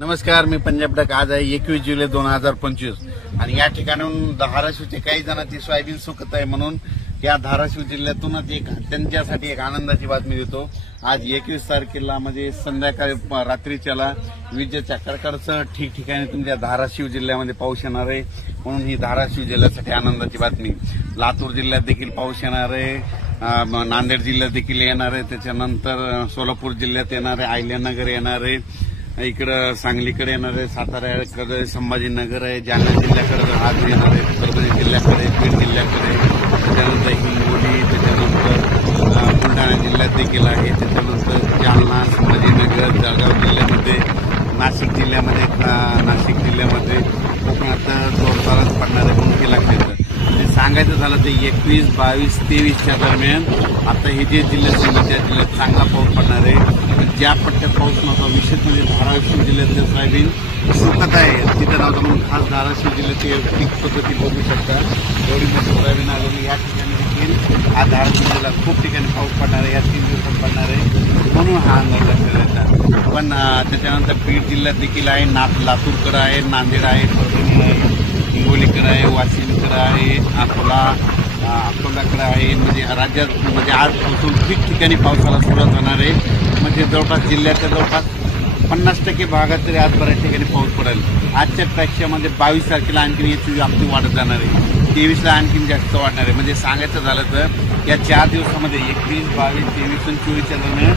नमस्कार, मी पंजाब डक. आज आहे 21 जुलै 2025 आणि या ठिकाणून धाराशिवचे काही जणांची सोयाबीन सुकत आहे. म्हणून या धाराशिव जिल्ह्यातूनच त्यांच्यासाठी एक आनंदाची बातमी देतो. आज 21 तारखेला म्हणजे संध्याकाळी रात्रीच्याला विजेच्या कडकडाटासह ठिकठिकाणी तुमच्या धाराशिव जिल्ह्यामध्ये पाऊस येणार आहे. म्हणून ही धाराशिव जिल्ह्यासाठी आनंदाची बातमी. लातूर जिल्ह्यात देखील पाऊस येणार आहे, नांदेड जिल्ह्यात देखील येणार आहे, त्याच्यानंतर सोलापूर जिल्ह्यात येणार आहे, अहिल्यानगर येणार आहे, इकडं सांगलीकडे येणार आहे, साताऱ्याकडे संभाजीनगर आहे, जालना जिल्ह्याकडे आज येणार आहे, परभणी जिल्ह्याकडे, बीड जिल्ह्याकडे, त्याच्यानंतर हिंगोली, त्याच्यानंतर बुलढाणा जिल्ह्यात देखील आहे, त्याच्यानंतर जालना, संभाजीनगर, जळगाव जिल्ह्यामध्ये, नाशिक जिल्ह्यामध्ये कोकणात जोरदारच पडणार आहे. म्हणून हे लक्षात येतं. सांगायचं झालं तर 21, 22, 23च्या दरम्यान आता हे जे जिल्ह्यात त्या जिल्ह्यात चांगला पाऊस पडणार आहे. ज्या पट्ट्यात पाऊस नव्हता, विशेष म्हणजे धाराशिव जिल्ह्यातल्या सोयाबीन सुकत आहे तिथे नव्हतं. म्हणून खास धाराशिव जिल्ह्याची पीक पद्धती बघू शकता. एवढी मोठी सोयाबीन आलेली या ठिकाणी देखील आज धाराशिव जिल्ह्यात खूप ठिकाणी पाऊस पडणार आहे. या 3 दिवसात पडणार आहे, म्हणून हा अंदाज लक्षात येतात. पण त्याच्यानंतर बीड जिल्ह्यात देखील आहे, लातूरकडे आहे, नांदेड आहे, परभणी आहे, हिंगोलीकडे आहे, वाशिमकडे आहे, अकोलाकडे आहे. म्हणजे राज्यात म्हणजे आजपासून ठिकठिकाणी पावसाला सुरुवात होणार आहे. म्हणजे जवळपास जिल्ह्याच्या जवळपास 50% भागात तरी आज बऱ्याच ठिकाणी पाऊस पडेल. आजच्या पेक्षामध्ये 22 तारखेला आणखी याची व्याप्ती वाढत जाणार आहे. 23ला आणखीन जास्त वाढणार आहे. म्हणजे सांगायचं झालं तर या 4 दिवसामध्ये 21, 22, 23 आणि 24च्या दरम्यान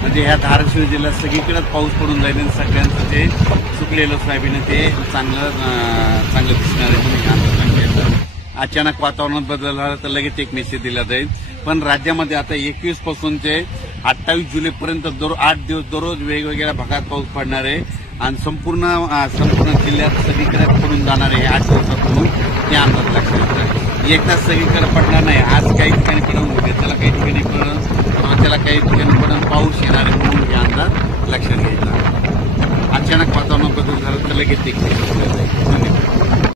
म्हणजे ह्या धाराशिव जिल्ह्यात सगळीकडेच पाऊस पडून जाईल आणि सगळ्यांचं जे सुकलेलं सोयाबीन ते चांगलं दिसणार आहे. म्हणून अचानक वातावरणात बदल झाला तर लगेच एक मेसेज दिला जाईल. पण राज्यामध्ये आता 21 पासूनचे 28 जुलैपर्यंत 8 दिवस दररोज वेगवेगळ्या भागात पाऊस पडणार आहे आणि संपूर्ण जिल्ह्यात सगळीकडे पडून जाणार आहे. 8 दिवसापासून हे अंदाज लक्षात येतं. एकदाच सगळीकडे पडणार नाही. आज काही ठिकाणी पडून त्याला काही ठिकाणी पडून त्याला काही ठिकाणी पडून पाऊस येणार आहे. म्हणून हे अंदाज लक्षात घ्यायचा. अचानक वातावरणात बदल झाला तर लगेच एक मेसेज दिला जाईल.